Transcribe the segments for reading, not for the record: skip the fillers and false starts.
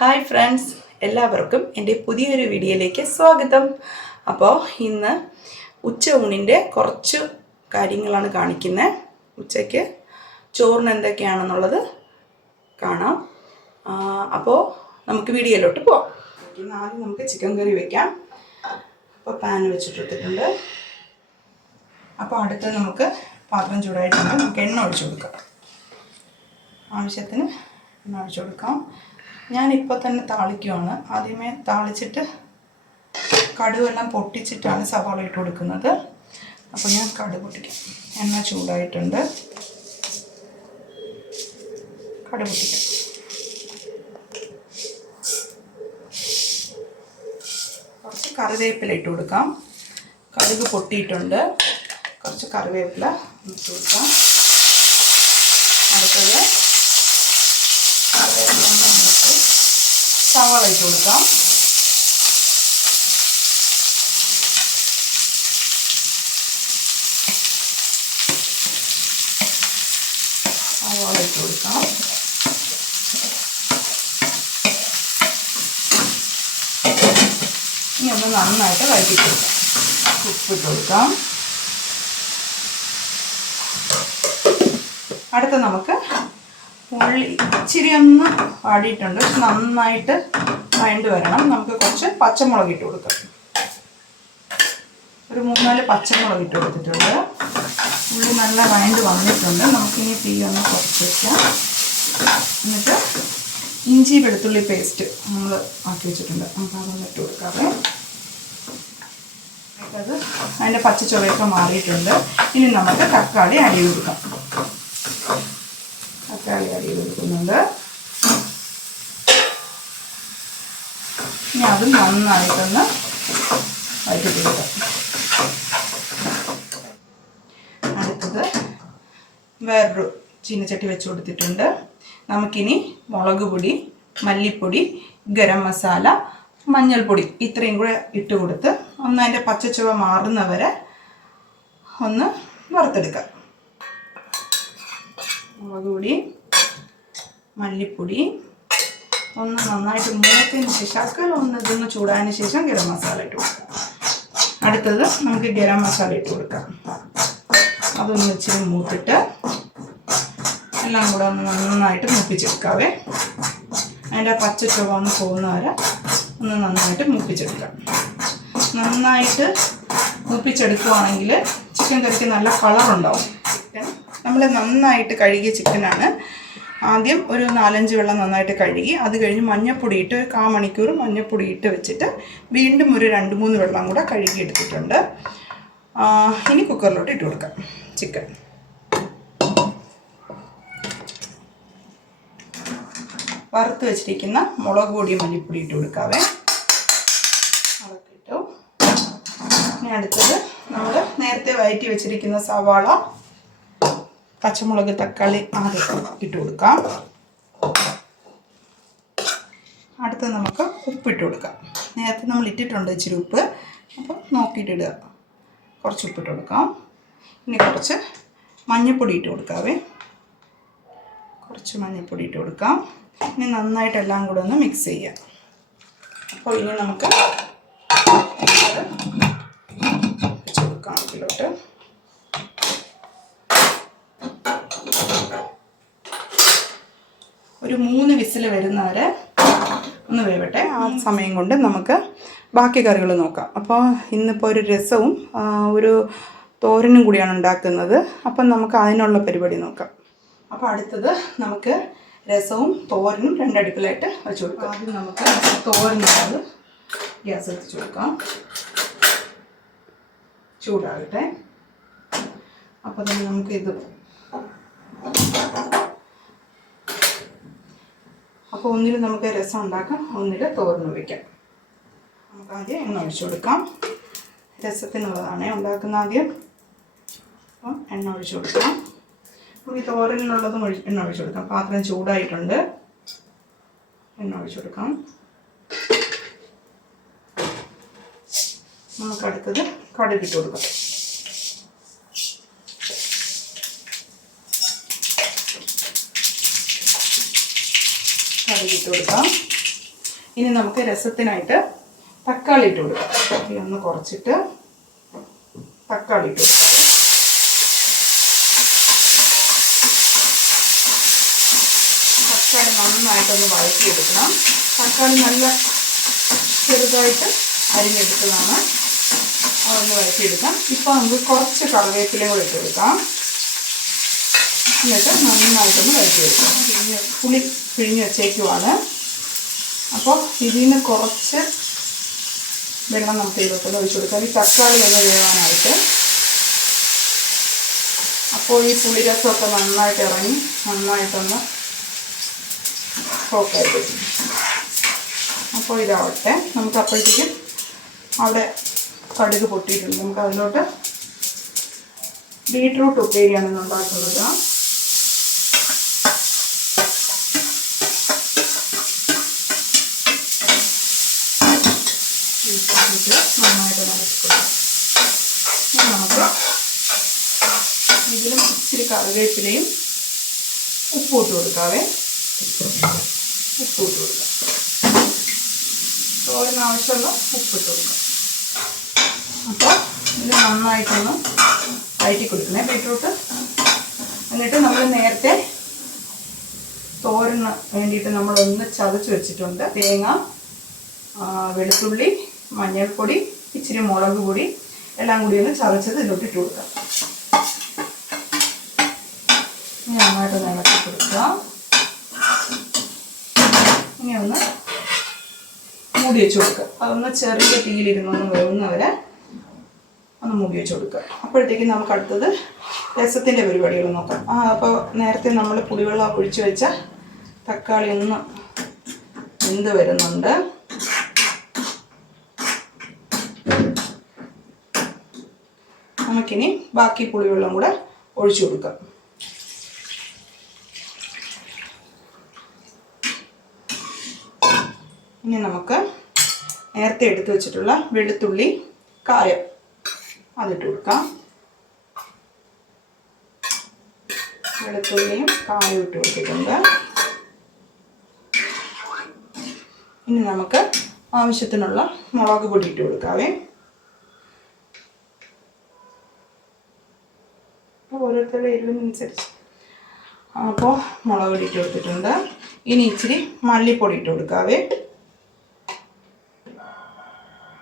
Hi friends, എല്ലാവർക്കും എൻ്റെ പുതിയൊരു വീഡിയോയിലേക്ക് സ്വാഗതം. അപ്പോൾ ഇന്ന് ഊണിൻ്റെ കുറച്ച് കാര്യങ്ങളാണ് കാണിക്കുന്നത്. ഉച്ചയ്ക്ക് ചോറിന് എന്തൊക്കെയാണെന്നുള്ളത് കാണാം. അപ്പോൾ നമുക്ക് വീഡിയോയിലോട്ട് പോവാം. ഇന്ന് ആദ്യം നമുക്ക് ചിക്കൻ കറി വയ്ക്കാം. അപ്പോൾ പാൻ വെച്ചിട്ടിട്ടുണ്ട്. അപ്പോൾ അടുത്ത് നമുക്ക് പാത്രം ചൂടായിട്ടുണ്ട്. നമുക്ക് എണ്ണ ഒഴിച്ചു കൊടുക്കാം. ആവശ്യത്തിന് എണ്ണ ഒഴിച്ചു കൊടുക്കാം. ഞാനിപ്പോൾ തന്നെ താളിക്കുവാണ്. ആദ്യമേ താളിച്ചിട്ട് കടുവെല്ലാം പൊട്ടിച്ചിട്ടാണ് സവാള ഇട്ട് കൊടുക്കുന്നത്. അപ്പോൾ ഞാൻ കടുക് പൊട്ടിക്കാം. എണ്ണ ചൂടായിട്ടുണ്ട്. കടുക് പൊട്ടിക്കാം. കുറച്ച് കറിവേപ്പില ഇട്ട് കൊടുക്കാം. കടുക് പൊട്ടിയിട്ടുണ്ട്. കുറച്ച് കറിവേപ്പില ഇട്ട് കൊടുക്കാം. അടുത്തത് സവാള ഇട്ട് കൊടുക്കാം. സവാള ഇട്ട് കൊടുക്കാം. ഇനി ഒന്ന് നന്നായിട്ട് വഴറ്റി കൊടുക്കാം. ഉപ്പിട്ട് കൊടുക്കാം. അടുത്ത നമുക്ക് ഉള്ളി ഇച്ചിരി ഒന്ന് വാടിയിട്ടുണ്ട്. നന്നായിട്ട് വഴണ്ട് വരണം. നമുക്ക് കുറച്ച് പച്ചമുളക് ഇട്ട് കൊടുക്കാം. ഒരു 3-4 പച്ചമുളക് ഇട്ട് കൊടുത്തിട്ടുണ്ട്. ഉള്ളി നല്ല വഴണ്ട് വന്നിട്ടുണ്ട്. നമുക്കിനി തീ ഒന്ന് കുറച്ച് വയ്ക്കാം. എന്നിട്ട് ഇഞ്ചി വെളുത്തുള്ളി പേസ്റ്റ് നമ്മൾ ആക്കി വെച്ചിട്ടുണ്ട്. നമുക്ക് അതൊന്ന് ഇട്ട് കൊടുക്കാതെ. അത് അതിൻ്റെ പച്ച ചുവയൊക്കെ മാറിയിട്ടുണ്ട്. ഇനി നമുക്ക് തക്കാളി ആഡ് ചെയ്ത് കൊടുക്കാം. തക്കാളി ആഡ് ചെയ്ത് കൊടുക്കുന്നുണ്ട്. ഇനി അത് നന്നായിട്ടൊന്ന് വഴറ്റി കൊടുക്കാം. അടുത്തത് വേറൊരു ചീനച്ചട്ടി വെച്ച് കൊടുത്തിട്ടുണ്ട്. നമുക്കിനി മുളക് പൊടി, മല്ലിപ്പൊടി, ഗരം മസാല, മഞ്ഞൾപ്പൊടി ഇത്രയും കൂടെ ഇട്ട് കൊടുത്ത് ഒന്ന് അതിൻ്റെ പച്ചച്ചുവ മാറുന്നവരെ ഒന്ന് വറുത്തെടുക്കാം. മുളക് പൊടി, മല്ലിപ്പൊടി ഒന്ന് നന്നായിട്ട് മൂത്തതിന് ശേഷം ഇതൊന്ന് ചൂടായതിന് ശേഷം ഗരം മസാല ഇട്ട് കൊടുക്കാം. അടുത്തത് നമുക്ക് ഗരം മസാല ഇട്ട് കൊടുക്കാം. അതൊന്ന് ഇച്ചിരി മൂത്തിട്ട് എല്ലാം കൂടെ ഒന്ന് നന്നായിട്ട് മൂപ്പിച്ചെടുക്കാവേ. അതിൻ്റെ പച്ച ചുവ ഒന്ന് പോകുന്നവരെ ഒന്ന് നന്നായിട്ട് മൂപ്പിച്ചെടുക്കാം. നന്നായിട്ട് മൂപ്പിച്ചെടുക്കുകയാണെങ്കിൽ ചിക്കൻ കറിക്ക് നല്ല കളറുണ്ടാവും. നമ്മൾ നന്നായിട്ട് കഴുകിയ ചിക്കനാണ്. ആദ്യം ഒരു 4-5 വെള്ളം നന്നായിട്ട് കഴുകി അത് കഴിഞ്ഞ് മഞ്ഞൾപ്പൊടി ഇട്ട് ഒരു 1/4 മണിക്കൂർ മഞ്ഞൾപ്പൊടി ഇട്ട് വെച്ചിട്ട് വീണ്ടും ഒരു 2-3 വെള്ളം കൂടെ കഴുകി എടുത്തിട്ടുണ്ട്. ഇനി കുക്കറിലോട്ട് ഇട്ട് കൊടുക്കാം ചിക്കൻ. വറുത്ത് വെച്ചിരിക്കുന്ന മുളക് പൊടിയും മല്ലിപ്പൊടി ഇട്ട് കൊടുക്കാവേ. അതൊക്കെ ഇട്ടു. ഇനി അടുത്തത് നമ്മൾ നേരത്തെ വഴറ്റി വെച്ചിരിക്കുന്ന സവാള, പച്ചമുളക്, തക്കാളി ആദ്യം ഇട്ട് കൊടുക്കാം. അടുത്ത് നമുക്ക് ഉപ്പിട്ട് കൊടുക്കാം. നേരത്തെ നമ്മൾ ഇട്ടിട്ടുണ്ട് ഇച്ചിരി ഉപ്പ്. അപ്പോൾ നോക്കിയിട്ടിടുക. കുറച്ച് ഉപ്പിട്ട് കൊടുക്കാം. ഇനി കുറച്ച് മഞ്ഞൾപ്പൊടി ഇട്ട് കൊടുക്കാവേ. കുറച്ച് മഞ്ഞൾപ്പൊടി ഇട്ട് കൊടുക്കാം. ഇനി നന്നായിട്ട് എല്ലാം കൂടെ ഒന്ന് മിക്സ് ചെയ്യാം. അപ്പോൾ ഇനി നമുക്ക് വെച്ച് കൊടുക്കാം അതിലോട്ട്. ഒരു 3 വിസിൽ വരുന്നവരെ ഒന്ന് വേവട്ടെ. ആ സമയം കൊണ്ട് നമുക്ക് ബാക്കി കറികൾ നോക്കാം. അപ്പോൾ ഇന്നിപ്പോൾ ഒരു രസവും ഒരു തോരനും കൂടിയാണ് ഉണ്ടാക്കുന്നത്. അപ്പം നമുക്ക് അതിനുള്ള പരിപാടി നോക്കാം. അപ്പോൾ അടുത്തത് നമുക്ക് രസവും തോരനും 2 അടുപ്പിലായിട്ട് വെച്ച് കൊടുക്കാം. ആദ്യം നമുക്ക് തോരനുള്ളത് ഗ്യാസ് എത്തിച്ച് കൊടുക്കാം. ചൂടാകട്ടെ. അപ്പോൾ തന്നെ നമുക്കിത് അപ്പോൾ ഒന്നിൽ നമുക്ക് രസം ഉണ്ടാക്കാം, ഒന്നിൽ തോരന് വയ്ക്കാം. നമുക്ക് ആദ്യം എണ്ണ ഒഴിച്ചു കൊടുക്കാം. രസത്തിനുള്ളതാണ് ഉണ്ടാക്കുന്ന ആദ്യം. അപ്പം എണ്ണ ഒഴിച്ചു കൊടുക്കാം. നമുക്ക് ഈ തോരനിലുള്ളതും എണ്ണ ഒഴിച്ചു കൊടുക്കാം. പാത്രം ചൂടായിട്ടുണ്ട്. എണ്ണ ഒഴിച്ചു കൊടുക്കാം. നമുക്കടുത്തത് കടുക് ഇട്ട് കൊടുക്കാം. കടുകിട്ട് കൊടുക്കാം. ഇനി നമുക്ക് രസത്തിനായിട്ട് തക്കാളി ഇട്ട് കൊടുക്കാം. ഒന്ന് കുറച്ചിട്ട് തക്കാളി ഇട്ട് കൊടുക്കാം. തക്കാളി നന്നായിട്ടൊന്ന് വഴറ്റിയെടുക്കണം. തക്കാളി നല്ല ചെറുതായിട്ട് അരിഞ്ഞെടുത്തതാണ്. അതൊന്ന് വഴറ്റിയെടുക്കാം. ഇപ്പോൾ നമുക്ക് കുറച്ച് കറിവേപ്പിലയും കൂടെ ഇട്ടെടുക്കാം. എന്നിട്ട് നന്നായിട്ടൊന്ന് വഴറ്റിയെടുക്കാം. പുളി പിഴിഞ്ഞ് വെച്ചേക്കുവാണ്. അപ്പോൾ ഇതിൽ നിന്ന് കുറച്ച് വെള്ളം നമുക്ക് ഇതിലോട്ടൊന്ന് ഒഴിച്ചു കൊടുക്കാം. ഈ തക്കാളി ഒന്ന് വേവാനായിട്ട്. അപ്പോൾ ഈ പുളിരസമൊക്കെ നന്നായിട്ട് ഇറങ്ങി നന്നായിട്ടൊന്ന് സോക്കായിട്ട് വരും. അപ്പോൾ ഇതാവട്ടെ. നമുക്ക് അപ്പോഴത്തേക്കും അവിടെ കടുക് പൊട്ടിയിട്ടുണ്ട്. നമുക്ക് അതിലോട്ട് ബീട്രൂട്ട് ഉപ്പേരിയാണ് ഉണ്ടാക്കി കൊടുക്കുക. നന്നായിട്ട് നിറച്ച് കൊടുക്കാം. നമുക്ക് ഇതിലും ഇച്ചിരി കറിവേപ്പിലയും ഉപ്പ് ഇട്ട് കൊടുക്കാവേ. ഉപ്പ് ഇട്ട് കൊടുക്കാം. തോരനാവശ്യമുള്ള ഉപ്പിട്ട് കൊടുക്കാം. അപ്പോൾ ഇത് നന്നായിട്ടൊന്ന് വഴറ്റി കൊടുക്കണേ ബീട്രൂട്ട്. എന്നിട്ട് നമ്മൾ നേരത്തെ തോരന് വേണ്ടിയിട്ട് നമ്മളൊന്ന് ചതച്ച് വെച്ചിട്ടുണ്ട്. തേങ്ങ, വെളുത്തുള്ളി, മഞ്ഞൾപ്പൊടി, ഇച്ചിരി മുളക് പൊടി എല്ലാം കൂടി ഒന്ന് ചതച്ചത് ഇതിലോട്ട് ഇട്ട് കൊടുക്കാം. നന്നായിട്ട് ഇളക്കി കൊടുക്കുക. ഇനി ഒന്ന് മൂടി വെച്ച് കൊടുക്കുക. അതൊന്ന് ചെറിയ തീയിലിരുന്നൊന്ന് വേവുന്നവരെ ഒന്ന് മൂടി വെച്ച് കൊടുക്കുക. അപ്പോഴത്തേക്കും നമുക്ക് അടുത്തത് രസത്തിൻ്റെ പരിപാടികൾ നോക്കാം. അപ്പോൾ നേരത്തെ നമ്മൾ പുളിവെള്ളം ഒഴിച്ച് വെച്ച തക്കാളി ഒന്ന് വെന്ത് വരുന്നുണ്ട്. നമുക്കിനി ബാക്കി പുളിവെള്ളം കൂടെ ഒഴിച്ചു കൊടുക്കാം. ഇനി നമുക്ക് നേരത്തെ എടുത്തു വെച്ചിട്ടുള്ള വെളുത്തുള്ളി, കായം അതിട്ട് കൊടുക്കാം. വെളുത്തുള്ളിയും കായം ഇട്ട് കൊടുത്തിട്ടുണ്ട്. ഇനി നമുക്ക് ആവശ്യത്തിനുള്ള മുളക് പൊടി ഇട്ട് കൊടുക്കാവേ. ഓരോരുത്തരുടെ എരിവിനനുസരിച്ച്. അപ്പോൾ മുളക് പൊടി ഇട്ട് കൊടുത്തിട്ടുണ്ട്. ഇനി ഇച്ചിരി മല്ലിപ്പൊടി ഇട്ട് കൊടുക്കാവേ.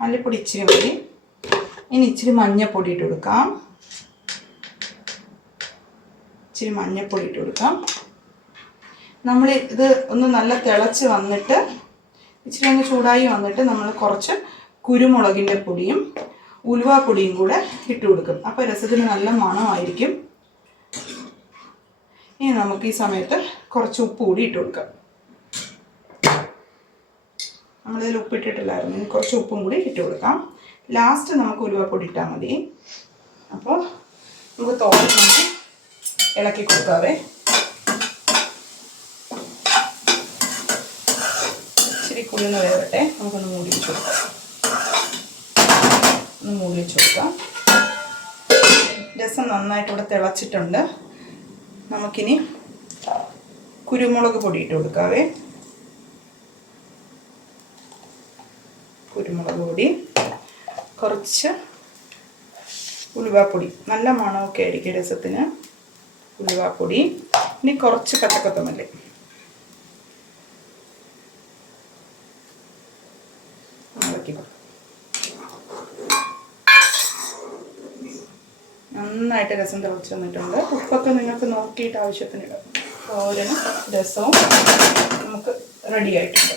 മല്ലിപ്പൊടി ഇച്ചിരി മതി. ഇനി ഇച്ചിരി മഞ്ഞൾപ്പൊടി ഇട്ട് കൊടുക്കാം. ഇച്ചിരി മഞ്ഞൾപ്പൊടി ഇട്ട് കൊടുക്കാം. നമ്മൾ ഇത് ഒന്ന് നല്ല തിളച്ച് വന്നിട്ട് ഇച്ചിരി അങ്ങ് ചൂടായി വന്നിട്ട് നമ്മൾ കുറച്ച് കുരുമുളകിൻ്റെ പൊടിയും ഉലുവാപ്പൊടിയും കൂടെ ഇട്ട് കൊടുക്കും. അപ്പോൾ രസത്തിന് നല്ല മണമായിരിക്കും. ഇനി നമുക്ക് ഈ സമയത്ത് കുറച്ച് ഉപ്പ് കൂടി ഇട്ട് കൊടുക്കാം. നമ്മളിതിൽ ഉപ്പിട്ടിട്ടില്ലായിരുന്നു. ഇനി കുറച്ച് ഉപ്പും കൂടി ഇട്ട് കൊടുക്കാം. ലാസ്റ്റ് നമുക്ക് ഉലുവാപ്പൊടി ഇട്ടാൽ മതി. അപ്പോൾ നമുക്ക് തോരൻ നമുക്ക് ഇളക്കി കൊടുക്കാവേ. ഇച്ചിരി കുളിന്ന് വേവട്ടെ. നമുക്കൊന്ന് മൂടി വെച്ച് കൊടുക്കാം. ഒന്ന് മൂടി വെച്ച് കൊടുക്കാം. രസം നന്നായിട്ട് ഇവിടെ തിളച്ചിട്ടുണ്ട്. നമുക്കിനി കുരുമുളക് പൊടി ഇട്ട് കൊടുക്കാവേ. കുരുമുളക് പൊടി, കുറച്ച് ഉലുവാപ്പൊടി, നല്ല മണമൊക്കെ ആയിരിക്കും രസത്തിന്. ഉലുവാപ്പൊടി, ഇനി കുറച്ച് പച്ചക്കൊത്തമല്ലി. നന്നായിട്ട് രസം തിളച്ച് വന്നിട്ടുണ്ട്. ഉപ്പൊക്കെ നിങ്ങൾക്ക് നോക്കിയിട്ട് ആവശ്യത്തിനിടാം. തോരനും രസവും നമുക്ക് റെഡി ആയിട്ടുണ്ട്.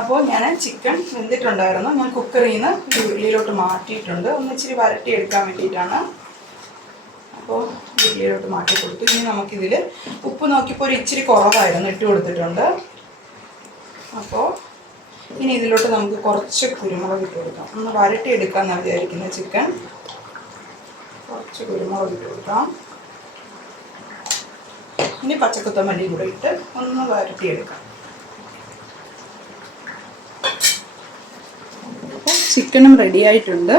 അപ്പോൾ ഞാൻ ചിക്കൻ വെന്തിട്ടുണ്ടായിരുന്നു. ഞാൻ കുക്കറിൽ നിന്ന് ഉള്ളിയിലോട്ട് മാറ്റിയിട്ടുണ്ട്. ഒന്ന് ഇച്ചിരി വരട്ടി എടുക്കാൻ വേണ്ടിയിട്ടാണ്. അപ്പോൾ ഉള്ളിയിലോട്ട് മാറ്റി കൊടുത്തു. ഇനി നമുക്കിതിൽ ഉപ്പ് നോക്കിയപ്പോൾ ഒരു ഇച്ചിരി കുറവായിരുന്നു, ഇട്ട് കൊടുത്തിട്ടുണ്ട്. അപ്പോൾ ഇനി ഇതിലോട്ട് നമുക്ക് കുറച്ച് കുരുമുളക് ഇട്ട് കൊടുക്കാം. ഒന്ന് വരട്ടി എടുക്കാമെന്നാണ് വിചാരിക്കുന്നത് ചിക്കൻ. കുറച്ച് കുരുമുളക് ഇട്ട് കൊടുക്കാം. ഇനി പച്ചക്കൊത്തമല്ലി കൂടെ ഇട്ട് ഒന്ന് വരട്ടിയെടുക്കാം. അപ്പോൾ ചിക്കനും റെഡി ആയിട്ടുണ്ട്.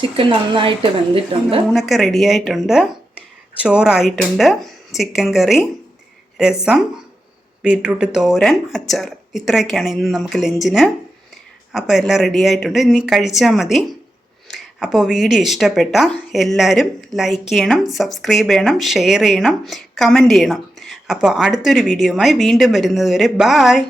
ചിക്കൻ നന്നായിട്ട് വെന്തിട്ടുണ്ട്. ഊണൊക്കെ റെഡി ആയിട്ടുണ്ട്. ചോറായിട്ടുണ്ട്. ചിക്കൻ കറി, രസം, ബീട്രൂട്ട് തോരൻ, അച്ചാർ ഇത്രയൊക്കെയാണ് ഇന്ന് നമുക്ക് ലഞ്ചിന്. അപ്പോൾ എല്ലാം റെഡി ആയിട്ടുണ്ട്, ഇനി കഴിച്ചാൽ മതി. അപ്പോൾ വീഡിയോ ഇഷ്ടപ്പെട്ട എല്ലാവരും ലൈക്ക് ചെയ്യണം, സബ്സ്ക്രൈബ് ചെയ്യണം, ഷെയർ ചെയ്യണം, കമൻറ്റ് ചെയ്യണം. അപ്പോൾ അടുത്തൊരു വീഡിയോയുമായി വീണ്ടും വരുന്നതുവരെ ബായ്.